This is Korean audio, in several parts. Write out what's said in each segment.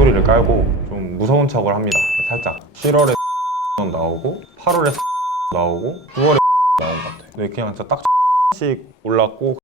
목소리를 깔고 좀 무서운 척을 합니다. 살짝 7월에 나오고 8월에 나오고 9월에 나온 것 같아요. 네, 그냥 진짜 딱씩 올랐고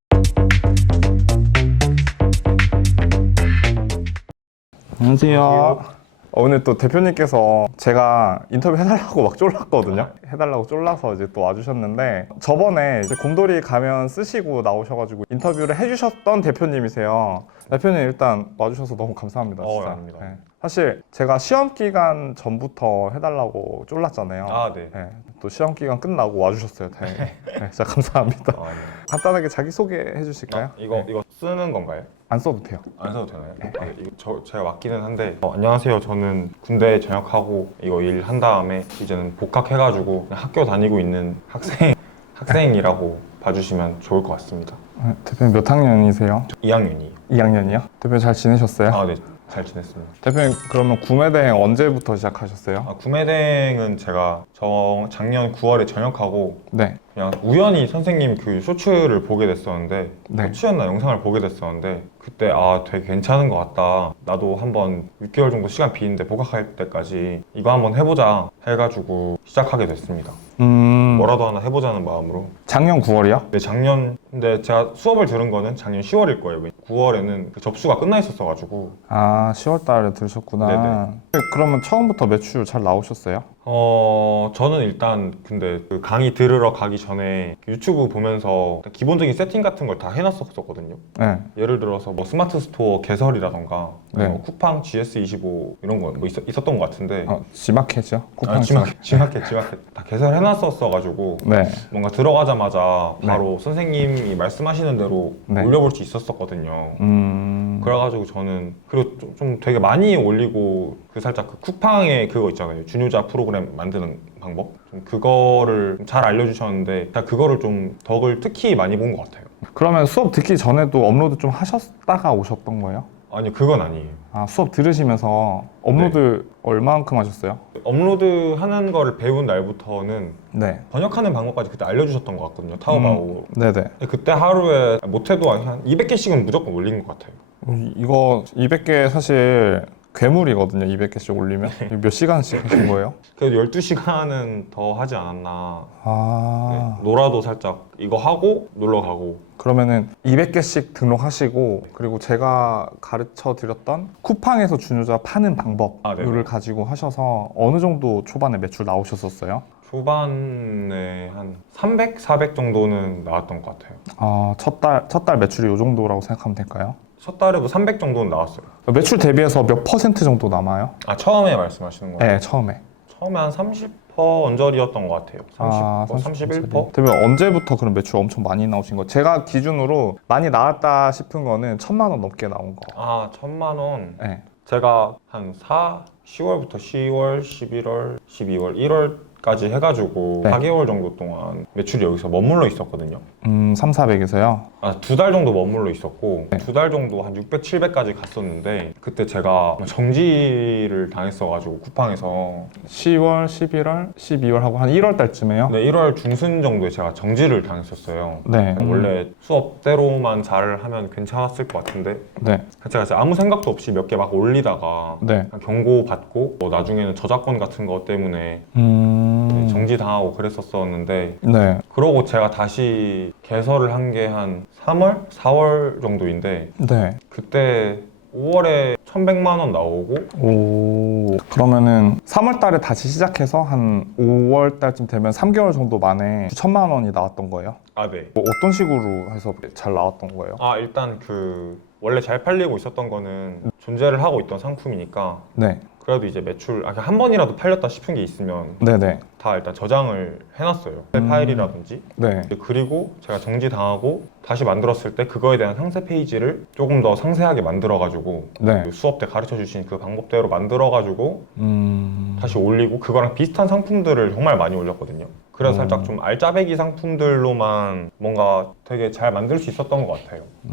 안녕하세요. 오늘 또 대표님께서 제가 인터뷰 해달라고 막 쫄랐거든요. 해달라고 쫄라서 이제 또 와주셨는데 저번에 이제 곰돌이 가면 쓰시고 나오셔가지고 인터뷰를 해주셨던 대표님이세요. 대표님 일단 와주셔서 너무 감사합니다. 어, 진짜. 아닙니다. 네. 사실 제가 시험 기간 전부터 해달라고 쫄랐잖아요. 아 네. 네. 또 시험 기간 끝나고 와주셨어요. 다행히. 네, 진짜 감사합니다. 아, 네. 간단하게 자기 소개 해 주실까요? 아, 이거 이거 쓰는 건가요? 안 써도 돼요. 안 써도 되나요? 아, 이거 저 제가 맡기는 한데 어, 안녕하세요. 저는 군대 전역하고 이거 일 한 다음에 이제는 복학해가지고 학교 다니고 있는 학생 학생이라고 봐주시면 좋을 것 같습니다. 네, 대표님 몇 학년이세요? 2학년이에요. 2학년이요? 대표님 잘 지내셨어요? 아 네. 잘 지냈습니다. 대표님 그러면 구매대행 언제부터 시작하셨어요? 아, 구매대행은 제가 저 작년 9월에 전역하고 네. 그냥 우연히 선생님 그 쇼츠를 보게 됐었는데 네. 쇼츠였나 영상을 보게 됐었는데 그때 아 되게 괜찮은 것 같다 나도 한번 6개월 정도 시간 비는데 복학할 때까지 이거 한번 해보자 해가지고 시작하게 됐습니다 음. 뭐라도 하나 해보자는 마음으로 작년 9월이요? 근데 작년 근데 제가 수업을 들은 거는 작년 10월일 거예요 9월에는 그 접수가 끝나 있었어가지고 아, 10월 달에 들으셨구나. 네네. 그러면 처음부터 매출 잘 나오셨어요? 어 저는 일단 근데 그 강의 들으러 가기 전에 유튜브 보면서 기본적인 세팅 같은 걸 다 해놨었거든요 네. 예를 들어서 뭐 스마트 스토어 개설이라던가 네. 뭐 쿠팡 GS25 이런 거 뭐 있었던 것 같은데 어, 지마켓이요? 쿠팡 아, 지마켓, 지마켓, 지마켓 다 개설해놨었어가지고 네. 뭔가 들어가자마자 네. 바로 선생님이 말씀하시는 대로 네. 올려볼 수 있었었거든요. 음. 그래가지고 저는 그리고 좀, 좀 되게 많이 올리고 그 살짝 그 쿠팡에 그거 있잖아요 준유자 프로그램 만드는 방법 좀 그거를 잘 알려주셨는데 제가 그거를 좀 덕을 특히 많이 본 것 같아요. 그러면 수업 듣기 전에도 업로드 좀 하셨다가 오셨던 거예요? 아니 그건 아니에요. 아, 수업 들으시면서 업로드 네. 얼마만큼 하셨어요? 업로드 하는 거를 배운 날부터는 네. 번역하는 방법까지 그때 알려주셨던 것 같거든요. 타오바오. 네네. 근데 그때 하루에 못해도 한 200개씩은 무조건 올린 것 같아요. 이- 이거 200개 사실 괴물이거든요. 200개씩 올리면. 네. 몇 시간씩 하신 거예요? 그래도 12시간은 더 하지 않았나. 아. 네, 놀아도 살짝 이거 하고 놀러 가고. 그러면은 200개씩 등록하시고 그리고 제가 가르쳐 드렸던 쿠팡에서 준유자 파는 방법을 아, 네네. 가지고 하셔서 어느 정도 초반에 매출 나오셨었어요? 초반에 한 300, 400 정도는 나왔던 것 같아요. 아, 첫 달, 첫 달 매출이 이 정도라고 생각하면 될까요? 첫 달에도 300 정도는 나왔어요. 매출 대비해서 몇 퍼센트 정도 남아요? 아 처음에 말씀하시는 거예요? 네, 처음에. 처음에 한 30% 언저리였던 것 같아요. 30%, 아, 31%? 대표님 언제부터 그런 매출 엄청 많이 나오신 거? 제가 기준으로 많이 나왔다 싶은 거는 천만 원 넘게 나온 거. 아 천만 원. 네. 제가 한 4, 10월부터 10월, 11월, 12월, 1월 까지 해가지고 네. 4개월 정도 동안 매출이 여기서 머물러 있었거든요. 음, 3, 400에서요. 아, 두 달 정도 머물러 있었고 네. 두 달 정도 한 600, 700까지 갔었는데 그때 제가 정지를 당했어가지고 쿠팡에서 10월, 11월, 12월 하고 한 1월 달쯤에요. 네, 1월 중순 정도에 제가 정지를 당했었어요. 네. 원래 수업대로만 잘 하면 괜찮았을 것 같은데 네. 제가 아무 생각도 없이 몇 개 막 올리다가 네. 경고 받고 뭐 나중에는 저작권 같은 것 때문에 음. 정지 당하고 그랬었었는데 네. 그러고 제가 다시 개설을 한 게 한 3월, 4월 정도인데 네. 그때 5월에 1,100만 원 나오고 오. 그러면은 3월 달에 다시 시작해서 한 5월 달쯤 되면 3개월 정도 만에 9천만 원이 나왔던 거예요? 아 네. 뭐 어떤 식으로 해서 잘 나왔던 거예요? 아 일단 그 원래 잘 팔리고 있었던 거는 존재를 하고 있던 상품이니까 네. 그래도 이제 매출 아, 한 번이라도 팔렸다 싶은 게 있으면 네네. 다 일단 저장을 해놨어요. 음. 파일이라든지 네. 그리고 제가 정지 당하고 다시 만들었을 때 그거에 대한 상세 페이지를 조금 더 상세하게 만들어가지고 네. 그 수업 때 가르쳐 주신 그 방법대로 만들어가지고 음. 다시 올리고 그거랑 비슷한 상품들을 정말 많이 올렸거든요. 그래서 음. 살짝 좀 알짜배기 상품들로만 뭔가 되게 잘 만들 수 있었던 것 같아요. 음.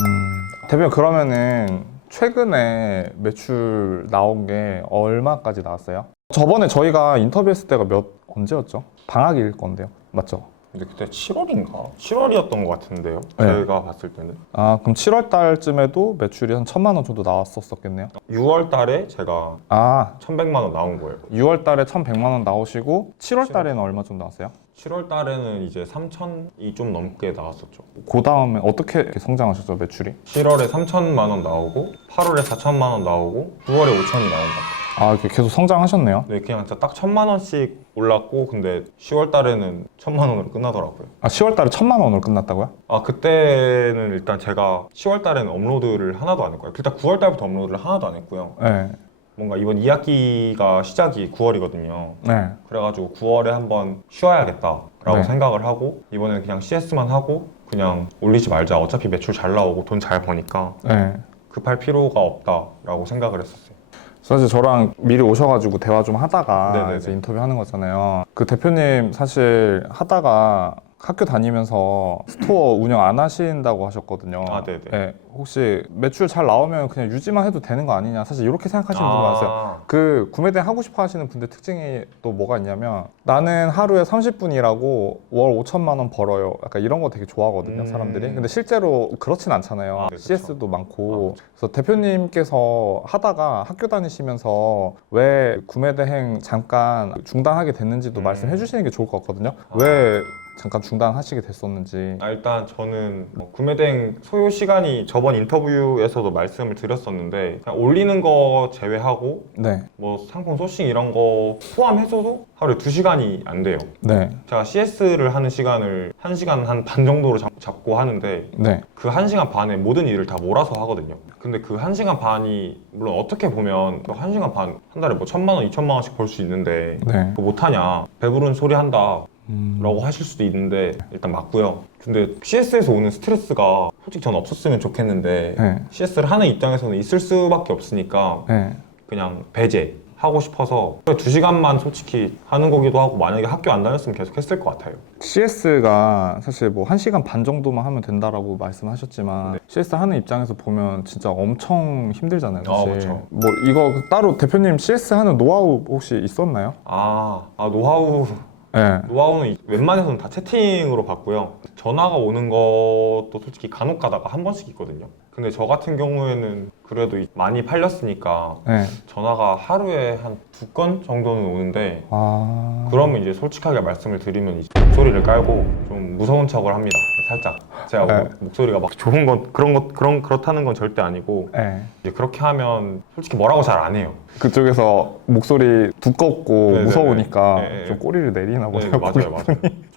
대표님 그러면은 최근에 매출 나온 게 얼마까지 나왔어요? 저번에 저희가 인터뷰했을 때가 몇 언제였죠? 방학일 건데요. 맞죠? 근데 그때 7월인가? 7월이었던 것 같은데요. 네. 제가 봤을 때는 아 그럼 7월 달쯤에도 매출이 한 천만 원 정도 나왔었겠네요. 6월 달에 제가 아 1,100만 원 나온 거예요. 6월 달에 1,100만 원 나오시고 7월 달에는 얼마 정도 나왔어요? 7월 달에는 이제 3천이 좀 넘게 나왔었죠. 그 다음에 어떻게 성장하셨죠 매출이? 7월에 3천만 원 나오고 8월에 4천만 원 나오고 9월에 5천이 나온다. 아 이렇게 계속 성장하셨네요. 네, 그냥 진짜 딱 천만 원씩 올랐고 근데 10월 달에는 천만 원으로 끝나더라고요. 아 10월 달에 천만 원으로 끝났다고요? 아 그때는 일단 제가 10월 달에는 업로드를 하나도 안 했고요. 일단 9월 달부터 업로드를 하나도 안 했고요. 네. 뭔가 이번 2학기가 시작이 9월이거든요. 네. 그래가지고 9월에 한번 쉬어야겠다라고 네. 생각을 하고 이번에는 그냥 CS만 하고 그냥 올리지 말자. 어차피 매출 잘 나오고 돈 잘 버니까 네. 급할 필요가 없다라고 생각을 했었어요. 사실 저랑 미리 오셔가지고 대화 좀 하다가 네네네. 이제 인터뷰 하는 거잖아요. 그 대표님 사실 하다가 학교 다니면서 스토어 운영 안 하신다고 하셨거든요. 아, 네네. 네, 혹시 매출 잘 나오면 그냥 유지만 해도 되는 거 아니냐 사실 이렇게 생각하시는 분들 많으세요. 아, 그 구매대행 하고 싶어 하시는 분들 특징이 또 뭐가 있냐면 나는 하루에 30분이라고 월 5천만 원 벌어요. 약간 이런 거 되게 좋아하거든요, 음. 사람들이. 근데 실제로 그렇진 않잖아요. 아, 네, 그쵸. CS도 아, 많고. 그래서 대표님께서 하다가 학교 다니시면서 왜 구매대행 잠깐 중단하게 됐는지도 음. 말씀해 주시는 게 좋을 것 같거든요. 아. 왜 잠깐 중단하시게 됐었는지. 아, 일단 저는 뭐 구매대행 소요 시간이 저번 인터뷰에서도 말씀을 드렸었는데 그냥 올리는 거 제외하고 네, 뭐 상품 소싱 이런 거 포함해서도 하루에 2시간이 안 돼요. 네, 제가 CS를 하는 시간을 1시간 한 반 정도로 잡, 잡고 하는데 네, 그 1시간 반에 모든 일을 다 몰아서 하거든요. 근데 그 1시간 반이 물론 어떻게 보면 그 1시간 반 한 달에 뭐 천만 원, 이천만 원씩 벌 수 있는데 네. 그거 못하냐 배부른 소리 한다 음, 라고 하실 수도 있는데 일단 맞고요. 근데 CS에서 오는 스트레스가 솔직히 전 없었으면 좋겠는데 네, CS를 하는 입장에서는 있을 수밖에 없으니까 네. 그냥 배제 하고 싶어서 두 시간만 솔직히 하는 거기도 하고 만약에 학교 안 다녔으면 계속 했을 것 같아요. CS가 사실 뭐 1시간 반 정도만 하면 된다라고 말씀하셨지만 네. CS 하는 입장에서 보면 진짜 엄청 힘들잖아요. 아. 그렇죠. 뭐 이거 따로 대표님 CS 하는 노하우 혹시 있었나요? 아, 아 노하우 네. 노하우는 이- 웬만해서는 다 채팅으로 받고요. 전화가 오는 것도 솔직히 간혹 가다가 한 번씩 있거든요. 근데 저 같은 경우에는 그래도 이- 많이 팔렸으니까 네. 전화가 하루에 한 두 건 정도는 오는데 아. 그러면 이제 솔직하게 말씀을 드리면 이제 목소리를 깔고 좀 무서운 척을 합니다. 살짝 제가 네. 뭐- 목소리가 막 좋은 것 그런 것 그런 그렇다는 건 절대 아니고 네. 이제 그렇게 하면 솔직히 뭐라고 잘 안 해요. 그쪽에서 목소리 두껍고 네네네. 무서우니까 네, 네. 좀 꼬리를 내리나 네, 보네요. 맞아요, 맞아요.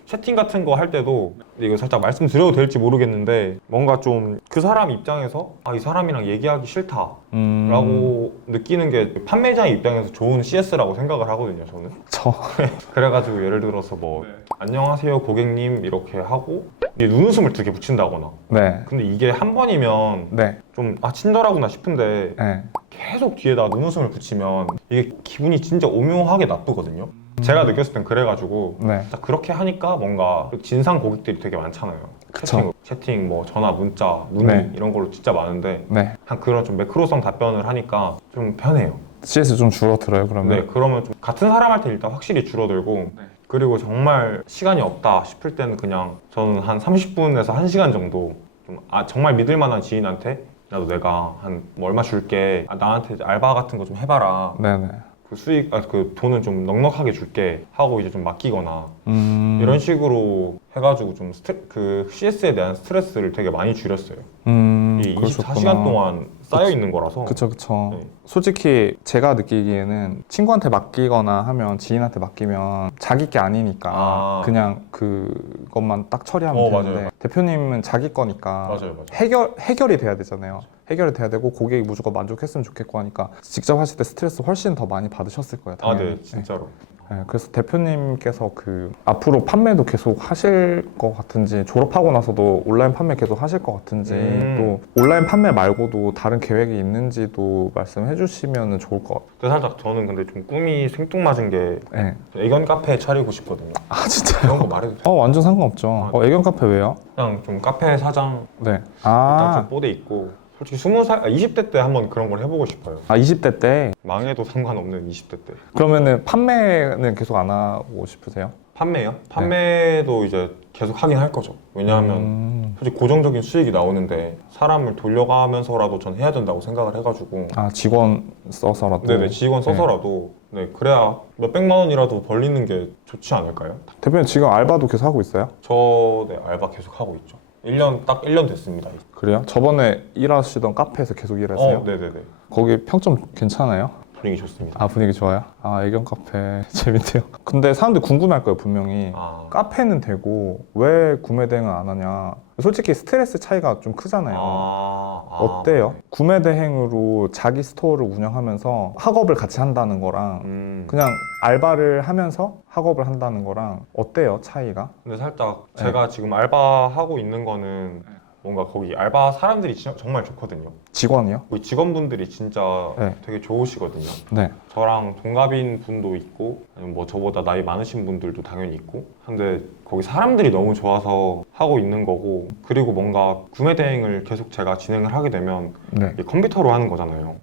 채팅 같은 거 할 때도 이거 살짝 말씀드려도 될지 모르겠는데 뭔가 좀 그 사람 입장에서 아 이 사람이랑 얘기하기 싫다라고 음. 느끼는 게 판매자의 입장에서 좋은 CS라고 생각을 하거든요, 저는. 저. 그래가지고 예를 들어서 뭐 네. 안녕하세요 고객님 이렇게 하고 이게 눈웃음을 두 개 붙인다거나 네. 근데 이게 한 번이면 네. 좀아 친절하구나 싶은데 네. 계속 뒤에다 눈웃음을 붙이면 이게 기분이 진짜 오묘하게 나쁘거든요. 제가 느꼈을 땐 그래가지고 네. 딱 그렇게 하니까 뭔가 진상 고객들이 되게 많잖아요. 그쵸. 채팅, 채팅, 뭐 전화, 문자, 문의 네. 이런 걸로 진짜 많은데 네. 한 그런 좀 매크로성 답변을 하니까 좀 편해요. CS 좀 줄어들어요, 그러면? 네, 그러면 좀 같은 사람한테 일단 확실히 줄어들고 그리고 정말 시간이 없다 싶을 때는 그냥 저는 한 30분에서 1시간 정도 좀 아, 정말 믿을 만한 지인한테 나도 내가 한뭐 얼마 줄게 아, 나한테 알바 같은 거 좀 해봐라 네네. 그 수익 아, 그 돈은 좀 넉넉하게 줄게 하고 이제 좀 맡기거나 음. 이런 식으로 해가지고 좀 스트, 그 CS에 대한 스트레스를 되게 많이 줄였어요. 음. 이 그러셨구나. 24시간 동안 쌓여 있는 거라서. 그쵸 그쵸 네. 솔직히 제가 느끼기에는 친구한테 맡기거나 하면 지인한테 맡기면 자기 게 아니니까 아. 그냥 그것만 딱 처리하면 어, 되는데 맞아요. 대표님은 자기 거니까 맞아요, 맞아요. 해결 해결이 돼야 되잖아요 해결이 돼야 되고 고객이 무조건 만족했으면 좋겠고 하니까 직접 하실 때 스트레스 훨씬 더 많이 받으셨을 거예요 아, 당연히. 네, 진짜로. 네, 그래서 대표님께서 그 앞으로 판매도 계속 하실 것 같은지 졸업하고 나서도 온라인 판매 계속 하실 것 같은지 음. 또 온라인 판매 말고도 다른 계획이 있는지도 말씀해 주시면 좋을 것 같아요. 근데 살짝 저는 근데 좀 꿈이 생뚱맞은 게 네. 애견 카페 차리고 싶거든요. 아 진짜요? 그런 거 말해도 돼요? 어 완전 상관없죠. 아, 어, 애견 카페 왜요? 그냥 좀 카페 사장 네. 일단 아, 좀 뽀대 있고 솔직히 20살, 아, 20대 때 한번 그런 걸 해보고 싶어요. 아 20대 때 망해도 상관없는 20대 때. 그러면은 판매는 계속 안 하고 싶으세요? 판매요? 판매도 이제 계속 하긴 할 거죠. 왜냐하면 음. 솔직히 고정적인 수익이 나오는데 사람을 돌려가면서라도 전 해야 된다고 생각을 해가지고 아 직원 써서라도. 네네 직원 써서라도 네 그래야 몇 백만 원이라도 벌리는 게 좋지 않을까요? 대표님 지금 알바도 계속 하고 있어요? 저 네, 알바 계속 하고 있죠. 1년 딱 1년 됐습니다. 그래요? 저번에 일하시던 카페에서 계속 일하세요? 어, 네네네 거기 평점 괜찮아요? 분위기 좋습니다. 아 분위기 좋아요? 아 애견 카페 재밌대요. 근데 사람들 궁금할 거예요 분명히. 아, 카페는 되고 왜 구매 대행을 안 하냐? 솔직히 스트레스 차이가 좀 크잖아요. 아, 아, 어때요? 구매 대행으로 자기 스토어를 운영하면서 학업을 같이 한다는 거랑 음, 그냥 알바를 하면서 학업을 한다는 거랑 어때요 차이가? 근데 살짝 네. 제가 지금 알바 하고 있는 거는 뭔가 거기 알바 사람들이 진짜 정말 좋거든요. 직원이요? 거기 직원분들이 진짜 네. 되게 좋으시거든요. 네. 저랑 동갑인 분도 있고 아니면 뭐 저보다 나이 많으신 분들도 당연히 있고 근데 거기 사람들이 너무 좋아서 하고 있는 거고 그리고 뭔가 구매 대행을 계속 제가 진행을 하게 되면 네. 이게 컴퓨터로 하는 거잖아요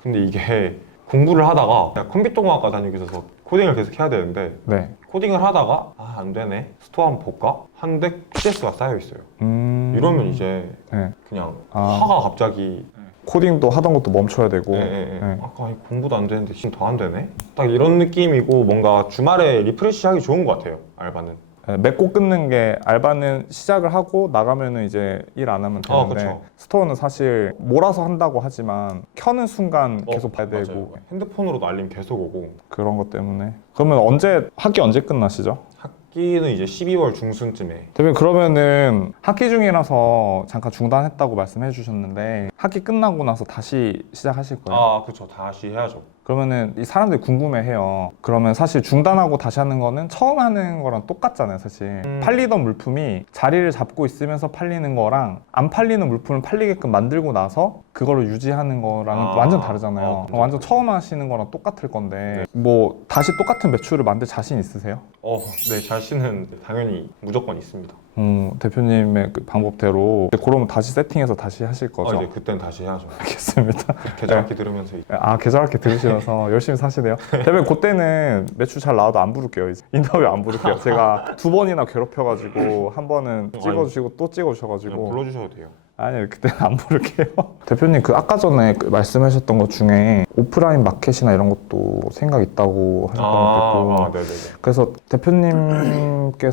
근데 이게 공부를 하다가 내가 컴퓨터공학과 다니고 있어서 코딩을 계속 해야 되는데 네. 코딩을 하다가 아 안 되네 스토어 한번 볼까? 하는데 PS가 쌓여 있어요 음... 이러면 이제 네. 그냥 아. 화가 갑자기 코딩도 하던 것도 멈춰야 되고. 예, 예, 예. 네. 아까 공부도 안 되는데 지금 더 안 되네? 딱 이런 느낌이고 뭔가 주말에 리프레시 하기 좋은 것 같아요 알바는 네, 맺고 끊는 게 알바는 시작을 하고 나가면은 이제 일 안 하면 아, 되는데 그쵸. 스토어는 사실 몰아서 한다고 하지만 켜는 순간 어, 계속 봐야 맞아요. 되고 핸드폰으로도 알림 계속 오고 그런 것 때문에 그러면 언제 학기 언제 끝나시죠? 학기는 이제 12월 중순쯤에 대표님 그러면은 학기 중이라서 잠깐 중단했다고 말씀해 주셨는데 학기 끝나고 나서 다시 시작하실 거예요? 아 그쵸 다시 해야죠 그러면은 이 사람들이 궁금해해요. 그러면 사실 중단하고 다시 하는 거는 처음 하는 거랑 똑같잖아요, 사실. 음. 팔리던 물품이 자리를 잡고 있으면서 팔리는 거랑 안 팔리는 물품을 팔리게끔 만들고 나서 그거를 유지하는 거랑은 아. 완전 다르잖아요. 어, 그죠. 완전 처음 하시는 거랑 똑같을 건데 뭐 다시 똑같은 매출을 만들 자신 있으세요? 어 네 자신은 당연히 무조건 있습니다 음, 대표님의 그 방법대로 이제 그러면 다시 세팅해서 다시 하실 아, 거죠? 이제 그땐 다시 해야죠 알겠습니다. 계좌학기 들으면서 이제 아 계절학기 들으시면서 열심히 사시네요. 대표님 그때는 매출 잘 나와도 안 부를게요. 이제 인터뷰 안 부를게요. 제가 두 번이나 괴롭혀가지고 한 번은 찍어주시고 또 그냥 찍어주셔가지고 불러주셔도 돼요 아니 그때는 안 부를게요. 대표님 그 아까 전에 그 말씀하셨던 것 중에 오프라인 마켓이나 이런 것도 생각 있다고 하셨던 있고 아, 아 네네네 그래서 대표님께서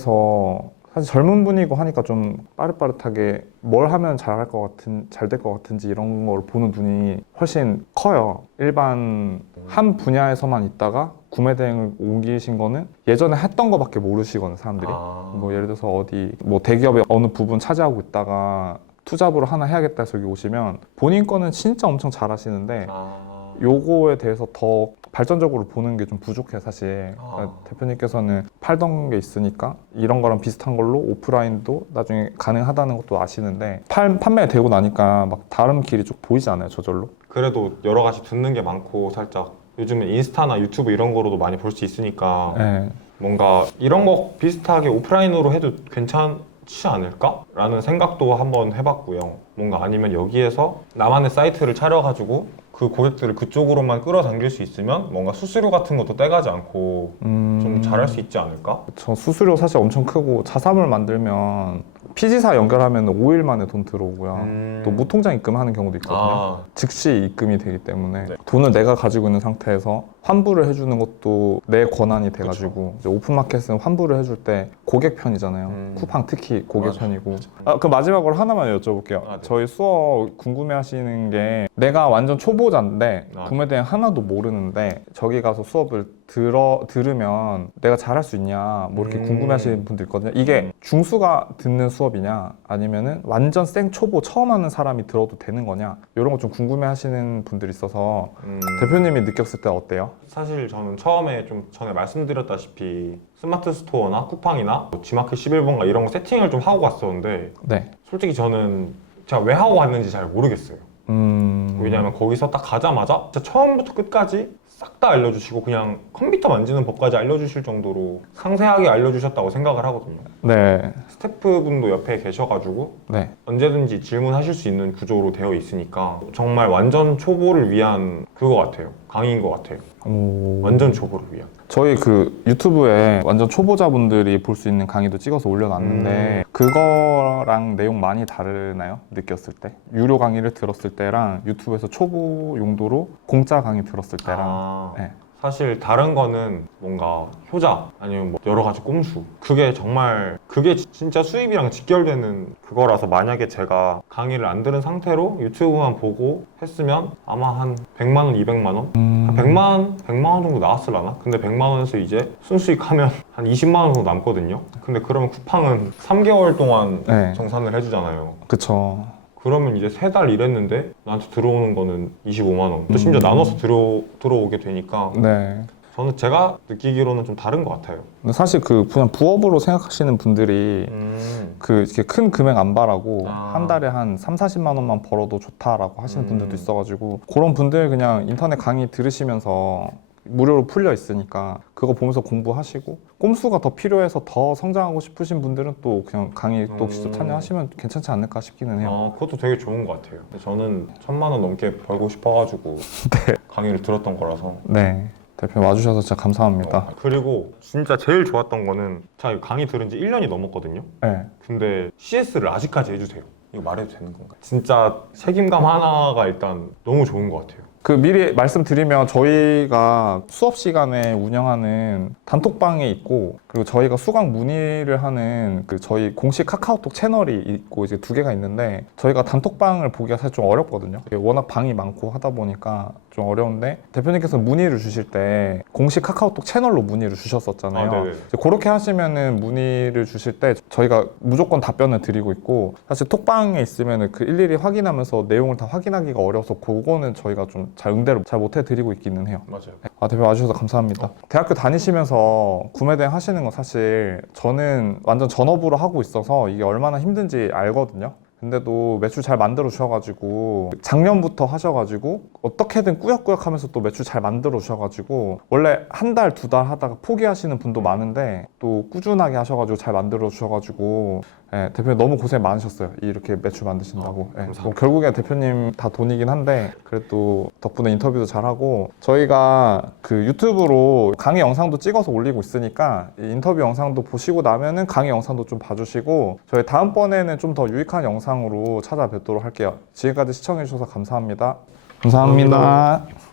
사실 젊은 분이고 하니까 좀 빠릇빠릇하게 뭘 하면 잘할 것 같은 잘 될 것 같은지 이런 걸 보는 눈이 훨씬 커요. 일반 한 분야에서만 있다가 구매 대행을 옮기신 거는 예전에 했던 거밖에 모르시거든 사람들이. 아, 뭐 예를 들어서 어디 뭐 대기업의 어느 부분 차지하고 있다가 투잡으로 하나 해야겠다 해서 여기 오시면 본인 거는 진짜 엄청 잘하시는데 아, 요거에 대해서 더 발전적으로 보는 게 좀 부족해 사실 아. 그러니까 대표님께서는 팔던 게 있으니까 이런 거랑 비슷한 걸로 오프라인도 나중에 가능하다는 것도 아시는데 팔, 판매되고 나니까 막 다른 길이 쭉 보이지 않아요 저절로 그래도 여러 가지 듣는 게 많고 살짝 요즘은 인스타나 유튜브 이런 거로도 많이 볼 수 있으니까 네. 뭔가 이런 거 비슷하게 오프라인으로 해도 괜찮지 않을까? 라는 생각도 한번 해봤고요. 뭔가 아니면 여기에서 나만의 사이트를 차려가지고 그 고객들을 그쪽으로만 끌어당길 수 있으면 뭔가 수수료 같은 것도 떼가지 않고 음... 좀 잘할 수 있지 않을까? 저 수수료 사실 엄청 크고 자사물 만들면 피지사 연결하면 5일 만에 돈 들어오고요 음. 또 무통장 입금하는 경우도 있거든요 아, 즉시 입금이 되기 때문에 네. 돈을 내가 가지고 있는 상태에서 환불을 해주는 것도 내 권한이 돼가지고 이제 오픈마켓은 환불을 해줄 때 고객 편이잖아요. 음. 쿠팡 특히 고객 맞아, 편이고. 맞아. 아, 그 마지막으로 하나만 여쭤볼게요. 아, 네. 저희 수업 궁금해하시는 게 내가 완전 초보자인데 아. 구매 대행 하나도 모르는데 저기 가서 수업을 들어 들으면 내가 잘할 수 있냐 뭐 이렇게 음. 궁금해하시는 분들 있거든요. 이게 음. 중수가 듣는 수업이냐 아니면은 완전 생 초보 처음 하는 사람이 들어도 되는 거냐 이런 거 좀 궁금해하시는 분들이 있어서 음, 대표님이 느꼈을 때 어때요? 사실 저는 처음에 좀 전에 말씀드렸다시피 스마트 스토어나 쿠팡이나 뭐 지마켓 11번가 이런 거 세팅을 좀 하고 갔었는데 네. 솔직히 저는 제가 왜 하고 왔는지 잘 모르겠어요. 음. 왜냐하면 거기서 딱 가자마자 처음부터 끝까지 싹 다 알려주시고 그냥 컴퓨터 만지는 법까지 알려주실 정도로 상세하게 알려주셨다고 생각을 하거든요. 네. 스태프분도 옆에 계셔가지고 네. 언제든지 질문하실 수 있는 구조로 되어 있으니까 정말 완전 초보를 위한 그거 같아요. 강의인 것 같아요. 오. 완전 초보를 위한. 저희 그 유튜브에 완전 초보자분들이 볼 수 있는 강의도 찍어서 올려놨는데 그거랑 내용 많이 다르나요? 느꼈을 때? 유료 강의를 들었을 때랑 유튜브에서 초보 용도로 공짜 강의 들었을 때랑 아, 네. 사실 다른 거는 뭔가 효자 아니면 뭐 여러 가지 꼼수 그게 정말 그게 지- 진짜 수입이랑 직결되는 그거라서 만약에 제가 강의를 안 들은 상태로 유튜브만 보고 했으면 아마 한 100만 원, 200만 원? 음, 한 100만 원, 100만 원 정도 나왔을라나? 근데 100만 원에서 이제 순수익 하면 한 20만 원 정도 남거든요. 근데 그러면 쿠팡은 3개월 동안 네. 정산을 해주잖아요. 그쵸 그러면 이제 세 달 일했는데 나한테 들어오는 거는 25만 원. 또 심지어 음. 나눠서 들어 들어오게 되니까 네 저는 제가 느끼기로는 좀 다른 것 같아요. 근데 사실 그 그냥 부업으로 생각하시는 분들이 음. 그 이렇게 큰 금액 안 바라고 아. 한 달에 한 3, 40만 원만 벌어도 좋다라고 하시는 음. 분들도 있어가지고 그런 분들 그냥 인터넷 강의 들으시면서 무료로 풀려 있으니까 그거 보면서 공부하시고 꼼수가 더 필요해서 더 성장하고 싶으신 분들은 또 그냥 강의 또 음. 직접 참여하시면 괜찮지 않을까 싶기는 해요. 어, 그것도 되게 좋은 것 같아요. 저는 천만 원 넘게 벌고 싶어가지고 강의를 들었던 거라서. 네. 대표 와주셔서 진짜 감사합니다. 어, 그리고 진짜 제일 좋았던 거는 제가 이 강의 들은 지 1년이 넘었거든요. 네. 근데 CS를 아직까지 해주세요. 이거 말해도 되는 건가요? 진짜 책임감 하나가 일단 너무 좋은 것 같아요. 그 미리 말씀드리면 저희가 수업 시간에 운영하는 단톡방에 있고 그리고 저희가 수강 문의를 하는 그 저희 공식 카카오톡 채널이 있고 이제 두 개가 있는데 저희가 단톡방을 보기가 사실 좀 어렵거든요. 워낙 방이 많고 하다 보니까 좀 어려운데 대표님께서 문의를 주실 때 공식 카카오톡 채널로 문의를 주셨었잖아요. 아, 그렇게 하시면은 문의를 주실 때 저희가 무조건 답변을 드리고 있고 사실 톡방에 있으면은 그 일일이 확인하면서 내용을 다 확인하기가 어려서 그거는 저희가 좀 잘 응대를 잘 못해 드리고 있기는 해요. 맞아요. 아 대표 와주셔서 감사합니다. 대학교 다니시면서 구매대행 하시는 거 사실 저는 완전 전업으로 하고 있어서 이게 얼마나 힘든지 알거든요. 근데도 매출 잘 만들어 주셔가지고 작년부터 하셔가지고 어떻게든 꾸역꾸역 하면서 또 매출 잘 만들어 주셔가지고 원래 한 달 두 달 하다가 포기하시는 분도 많은데 또 꾸준하게 하셔가지고 잘 만들어 주셔가지고 예, 대표님 너무 고생 많으셨어요 이렇게 매출 만드신다고 예, 감사합니다. 뭐 결국에 대표님 다 돈이긴 한데 그래도 덕분에 인터뷰도 잘하고 저희가 그 유튜브로 강의 영상도 찍어서 올리고 있으니까 이 인터뷰 영상도 보시고 나면은 강의 영상도 좀 봐주시고 저희 다음번에는 좀 더 유익한 영상으로 찾아뵙도록 할게요 지금까지 시청해 주셔서 감사합니다 감사합니다. 감사합니다.